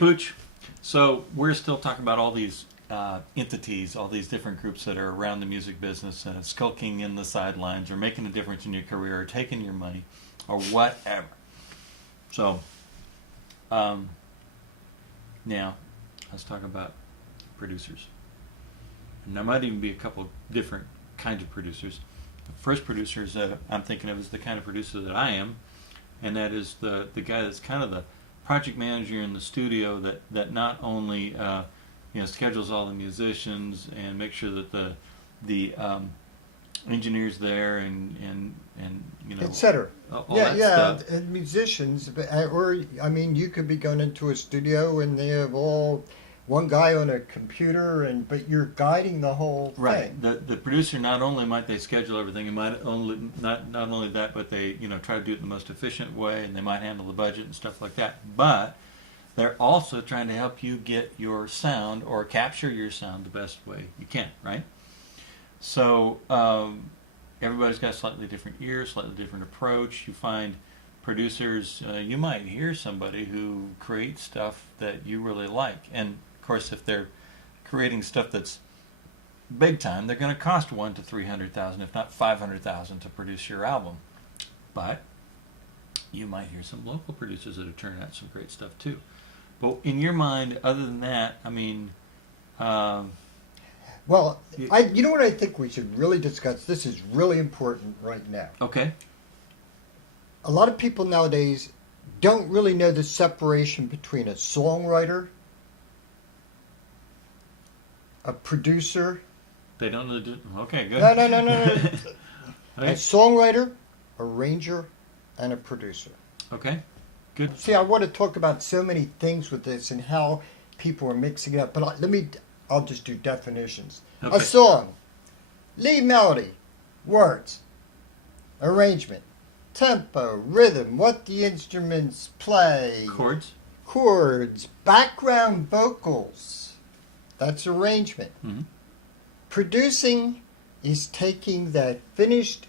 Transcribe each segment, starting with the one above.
Pooch. So we're still talking about all these entities, all these different groups that are around the music business and skulking in the sidelines or making a difference in your career or taking your money or whatever. So now let's talk about producers. And there might even be a couple different kinds of producers. The first producers that I'm thinking of is the kind of producer that I am, and that is the guy that's kind of the project manager in the studio that not only schedules all the musicians and makes sure that the engineers there and etc. All that stuff. And musicians, you could be going into a studio and they have all one guy on a computer, but you're guiding the whole thing. Right. The producer, not only might they schedule everything, and might only not only that, but they try to do it in the most efficient way, and they might handle the budget and stuff like that. But they're also trying to help you get your sound or capture your sound the best way you can. Right. So everybody's got a slightly different ear, slightly different approach. You find producers, you might hear somebody who creates stuff that you really like, and of course, if they're creating stuff that's big time, they're going to cost $100,000 to $300,000, if not $500,000, to produce your album. But you might hear some local producers that are turning out some great stuff too. But in your mind, other than that, I mean, well, you know what I think we should really discuss? This is really important right now. Okay. A lot of people nowadays don't really know the separation between a songwriter, a producer. They don't know. Okay, good. No. Okay. A songwriter, arranger, and a producer. Okay, good. See, I want to talk about so many things with this and how people are mixing it up. But I'll just do definitions. Okay. A song, lead melody, words, arrangement, tempo, rhythm, what the instruments play. Chords, background vocals. That's arrangement. Mm-hmm. Producing is taking that finished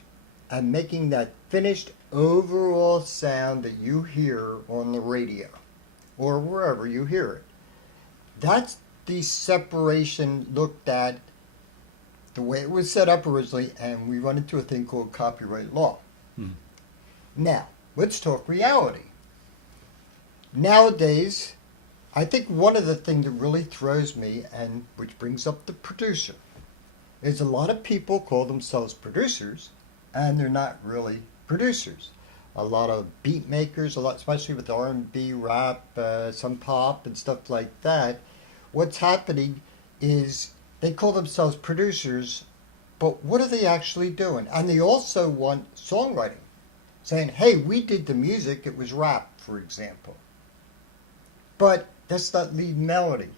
and making that finished overall sound that you hear on the radio or wherever you hear it. That's the separation looked at the way it was set up originally, and we run into a thing called copyright law. Mm-hmm. Now, let's talk reality. Nowadays, I think one of the things that really throws me, and which brings up the producer, is a lot of people call themselves producers, and they're not really producers. A lot of beat makers, especially with R&B, rap, some pop and stuff like that. What's happening is they call themselves producers, but what are they actually doing? And they also want songwriting, saying, hey, we did the music, it was rap, for example. But that's not lead melody.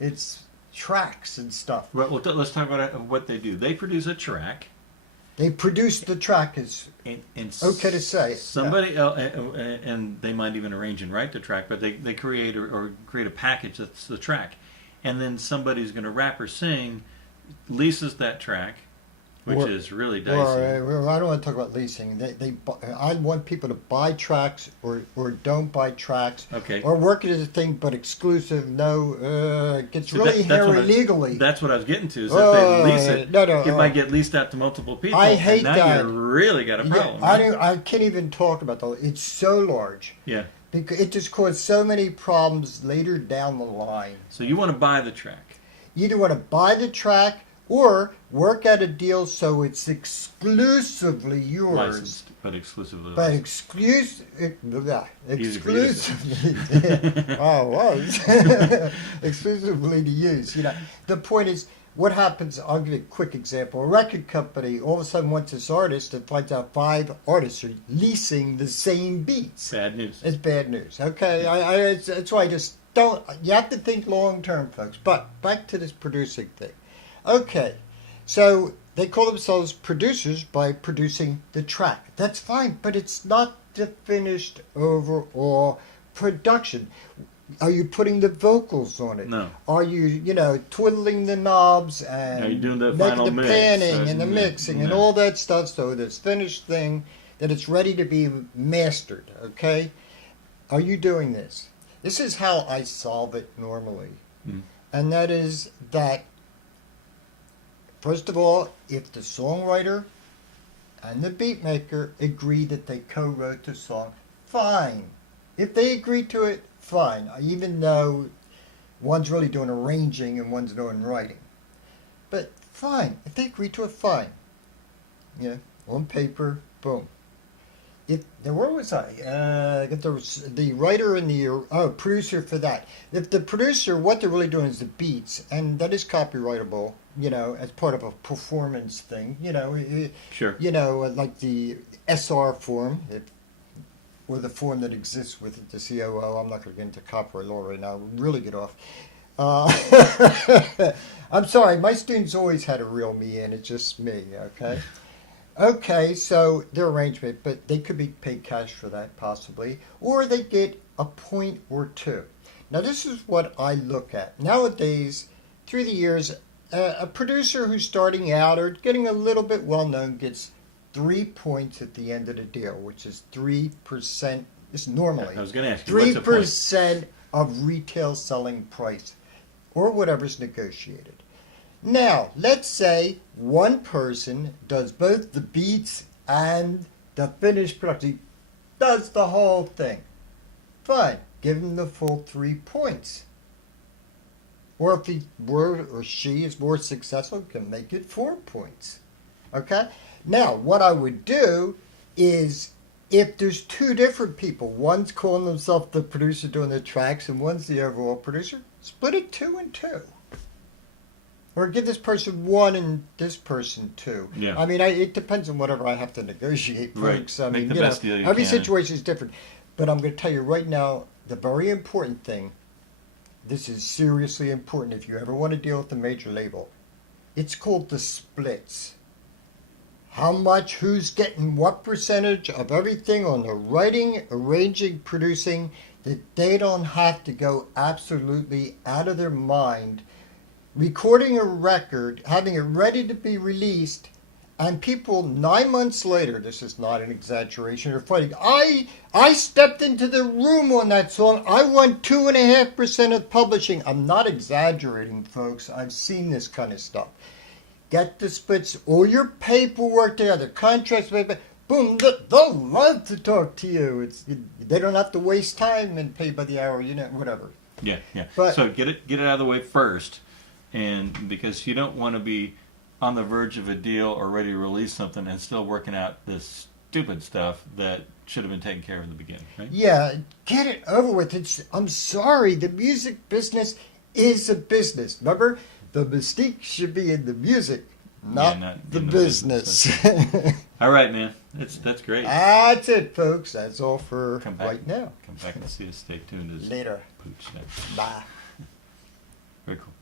It's tracks and stuff. Well, let's talk about what they do. They produce a track. They produce the track, is okay to say. Somebody else, and they might even arrange and write the track, but they create or create a package that's the track. And then somebody's going to rap or sing, leases that track, which is really dicey. Or I don't want to talk about leasing. I want people to buy tracks or don't buy tracks. Okay. Or work it as a thing, but exclusive. No, it gets really hairy legally. That's what I was getting to. Is that they lease it? It might get leased out to multiple people. I hate and now that. You really got a problem. Yeah, I can't even talk about that. It's so large. Yeah. Because it just caused so many problems later down the line. So you want to buy the track. You either want to buy the track or work out a deal so it's exclusively yours. Licensed, but exclusively But exclusively. Exclusively to use. The point is, what happens, I'll give you a quick example. A record company all of a sudden wants this artist and finds out 5 artists are leasing the same beats. Bad news. It's bad news. Okay, that's why I just don't, you have to think long term, folks. But back to this producing thing. Okay, so they call themselves producers by producing the track. That's fine, but it's not the finished overall production. Are you putting the vocals on it? No. Are you, twiddling the knobs and Are you doing the making final the mix? panning and the mixing and No. all that stuff so this finished thing that it's ready to be mastered, okay? Are you doing this? This is how I solve it normally. Mm. And that is that, first of all, if the songwriter and the beat maker agree that they co-wrote the song, fine. If they agree to it, fine. Even though one's really doing arranging and one's doing writing. But fine. If they agree to it, fine. Yeah, on paper, boom. If where was I? Get the writer and the producer for that. If the producer, what they're really doing is the beats, and that is copyrightable. As part of a performance thing. Sure. Like the SR form, or the form that exists with the COO. I'm not going to get into copyright law right now. We'll really get off. I'm sorry. My students always had to reel me in. It's just me. Okay. Okay, so their arrangement, but they could be paid cash for that possibly, or they get a point or two. Now this is what I look at. Nowadays, through the years, a producer who's starting out or getting a little bit well-known gets 3 points at the end of the deal, which is 3%. It's normally I was going to ask you, what's the point? 3% of retail selling price, or whatever's negotiated. Now, let's say one person does both the beats and the finished production. He does the whole thing. Fine. Give him the full 3 points. Or if he or she is more successful, can make it 4 points. Okay? Now, what I would do is, if there's two different people, one's calling himself the producer doing the tracks and one's the overall producer, split it 2 and 2. Or give this person 1 and this person 2. Yeah. I mean, it depends on whatever I have to negotiate, folks. Right. I Make mean, the best deal you every can. situation is different. But I'm going to tell you right now, the very important thing, this is seriously important if you ever want to deal with a major label, it's called the splits. How much, who's getting what percentage of everything on the writing, arranging, producing, that they don't have to go absolutely out of their mind recording a record, having it ready to be released, and people 9 months later, this is not an exaggeration or fighting, I stepped into the room on that song, I won 2.5% of publishing. I'm not exaggerating, folks. I've seen this kind of stuff. Get the splits, all your paperwork together, contracts, boom, they'll love to talk to you. They don't have to waste time and pay by the hour, whatever. Yeah. But, so get it out of the way first. And because you don't want to be on the verge of a deal or ready to release something and still working out this stupid stuff that should have been taken care of in the beginning, right? Yeah, get it over with. I'm sorry, the music business is a business. Remember, the mystique should be in the music, not the business. All right, man. That's great. That's it, folks. That's all for right now. Come back and see us. Stay tuned. Later. Pooch next. Bye. Very cool.